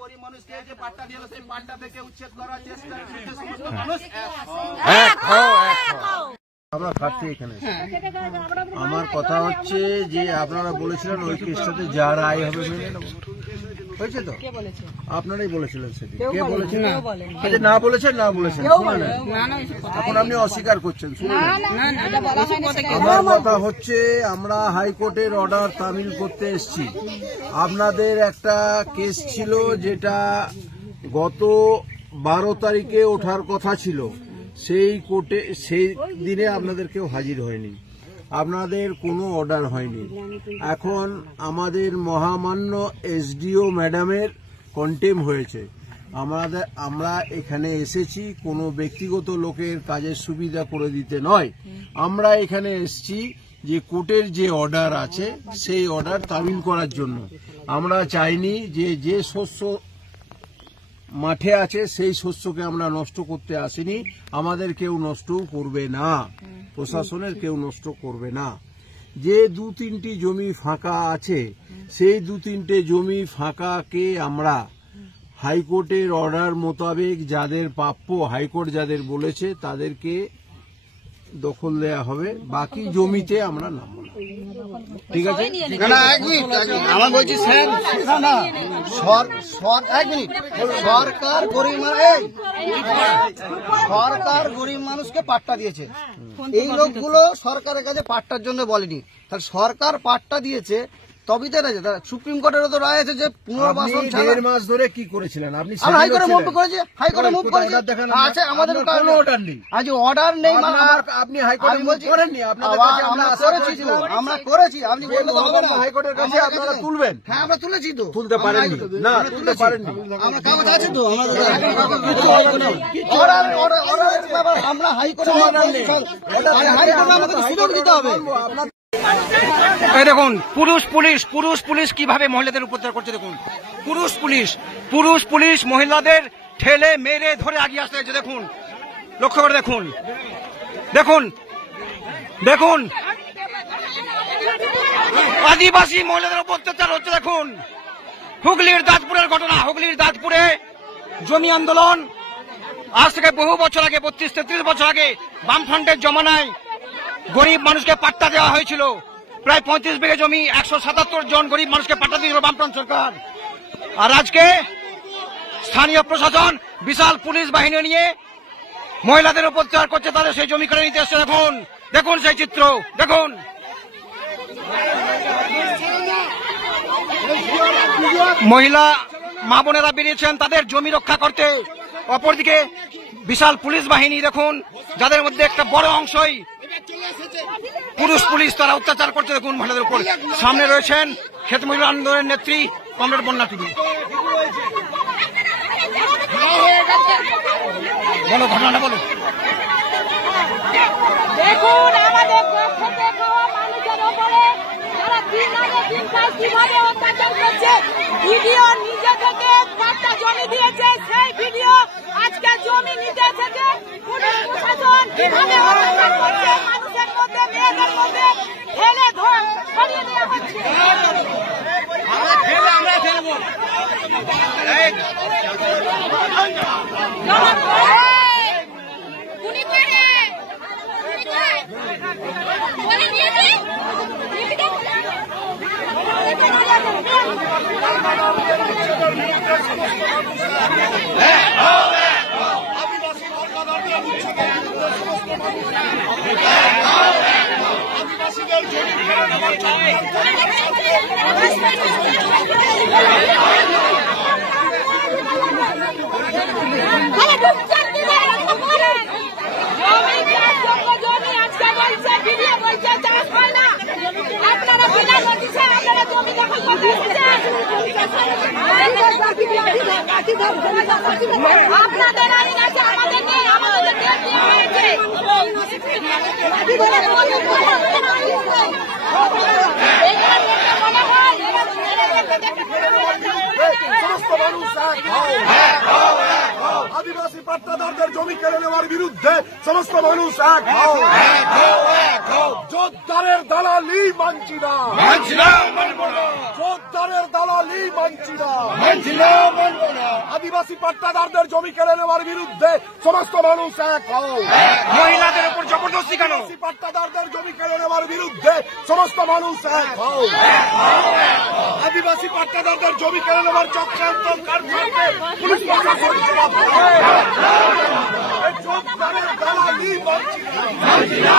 গরিব মানুষকে যে পাট্টা দিল সেই পাট্টা থেকে উচ্ছেদ করার চেষ্টা সমস্ত মানুষ আমরা খাচ্ছি এখানে। আমার কথা হচ্ছে যে আপনারা বলেছিলেন ওই কেসটাতে যা রায় হবে মেনে নেব, হয়েছে তো? আপনারাই বলেছিলেন সেটি। কে বলেছেন? আচ্ছা, না বলেছেন, না বলেছেন শুনে এখন আপনি অস্বীকার করছেন। শুনে আমার কথা হচ্ছে আমরা হাইকোর্টের অর্ডার তামিল করতে এসেছি। আপনাদের একটা কেস ছিল যেটা গত 12 তারিখে ওঠার কথা ছিল, সেই কোর্টে সেই দিনে আপনাদের কেউ হাজির হয়নি, আপনাদের কোনো অর্ডার হয়নি। এখন আমাদের মহামান্য এসডিও ম্যাডামের কন্টেম হয়েছে। আমরা এখানে এসেছি কোনো ব্যক্তিগত লোকের কাজের সুবিধা করে দিতে নয়, আমরা এখানে এসেছি যে কোর্টের যে অর্ডার আছে সেই অর্ডার তামিল করার জন্য। আমরা চাইনি যে শস্য মাঠে আছে সেই শস্যকে আমরা নষ্ট করতে আসিনি, আমাদের কেউ নষ্ট করবে না, প্রশাসনের কেউ নষ্ট করবে না। যে 2-3টি জমি ফাঁকা আছে সেই 2-3টে জমি ফাঁকাকে আমরা হাইকোর্টের অর্ডার মোতাবেক যাদের প্রাপ্য হাইকোর্ট যাদের বলেছে তাদেরকে দখল দেয়া হবে, বাকি জমিতে আমরা নামবো না। ঠিক আছে? আমার বলছি স্যার, এক মিনিট, সরকার গরিব মানুষকে পাট্টা দিয়েছে, এই লোকগুলো সরকারের কাছে পাট্টার জন্য বলেনি, তাহলে সরকার পাট্টা দিয়েছে তবে তো সুপ্রিম কোর্টেরও তো রায় আছে যে পুনর্বাসন। 1.5 মাস ধরে কি করেছিলেন আপনি? হাইকোর্টে মুভ করেছি, হাইকোর্টে মুভ করেছি, আছে আমাদের কোনো অর্ডার নেই। আজ অর্ডার নেই মানে আপনি হাইকোর্টে মুভ করেননি? আমরা করেছি, আপনি হাইকোর্টের কাছে আপনারা তুলবেন? হ্যাঁ, আমরা তুলেছি তো। তুলতে পারেননি? না, তুলতে পারেননি। আমরা কাগজ আছে তো আমাদের, আমরা হাইকোর্টে আমাদের সুযোগ দিতে হবে। এই দেখুন পুরুষ পুলিশ কিভাবে মহিলাদের উপর করছে। দেখুন পুরুষ পুলিশ মহিলাদের ঠেলে মেরে ধরে আগিয়ে আসতে হয়েছে। দেখুন, লক্ষ্য করে দেখুন, আদিবাসী মহিলাদের উপর অত্যাচার হচ্ছে। দেখুন হুগলির দাঁতপুরের ঘটনা, হুগলির দাঁতপুরে জমি আন্দোলন আজ থেকে বহু বছর আগে, 32-33 বছর আগে বামফ্রন্টের জমানায় গরিব মানুষকে পাট্টা দেওয়া হয়েছিল। প্রায় 35 বিঘা জমি 177 জন গরিব মানুষকে পাট্টা দিয়েছিল বামফ্রন্ট সরকার। আর আজকে স্থানীয় প্রশাসন বিশাল পুলিশ বাহিনী নিয়ে মহিলাদের উপর অত্যাচার করছে, তাদের সেই জমি করে নিতে এসছে। দেখুন সেই চিত্র, দেখুন মহিলা মা বোনেরা বেরিয়েছেন তাদের জমি রক্ষা করতে, অপরদিকে বিশাল পুলিশ বাহিনী দেখুন, যাদের মধ্যে একটা বড় অংশই পুলিশ, তারা অত্যাচার করছে দেখুন মহিলাদের উপর। সামনে রয়েছেন ক্ষেত মহিলা আন্দোলনের নেত্রী কমরেড বন্যা টিভি। বলো ঘটনাটা বলো। দেখুন আমাদের খেতে খাওয়া মানুষের উপরে যারা দিন আগে দিন কাজ কিভাবে অত্যাচার করছে, ভিডিও নিজে থেকে পাট্টা জমি দিয়েছে, সেই ভিডিও আজকে জমি নিতে থেকে পুলিশ প্রশাসন কিভাবে অত্যাচার করছে মানুষের মধ্যে, মেয়েদের মধ্যে ঠেলে ছড়িয়ে দেওয়া হচ্ছে। আপনাদের আইন আছে, আমাদের নেই, আমাদের হয়েছে। আদিবাসী পাট্টাদারদের জমি কেড়ে নেওয়ার বিরুদ্ধে সমস্ত মানুষ এক হও। জোরদারের দালালি মানছি না, জোরদারের দালালি মানছি না। আদিবাসী পাট্টাদারদের জমি কেড়ে নেওয়ার বিরুদ্ধে সমস্ত মানুষ এক হও। মহিলাদের উপর জবরদস্তি কেন? আদিবাসী পাট্টাদারদের জমি কেড়ে নেওয়ার বিরুদ্ধে সমস্ত মানুষ এক হও। আদিবাসী পাট্টাদারদের জমি কেড়ে নেওয়ার চক্রান্ত কারখানাকে পুলিশ প্রশাসন জবাব দেবে। এই জোরদারের দালালি মানছি না।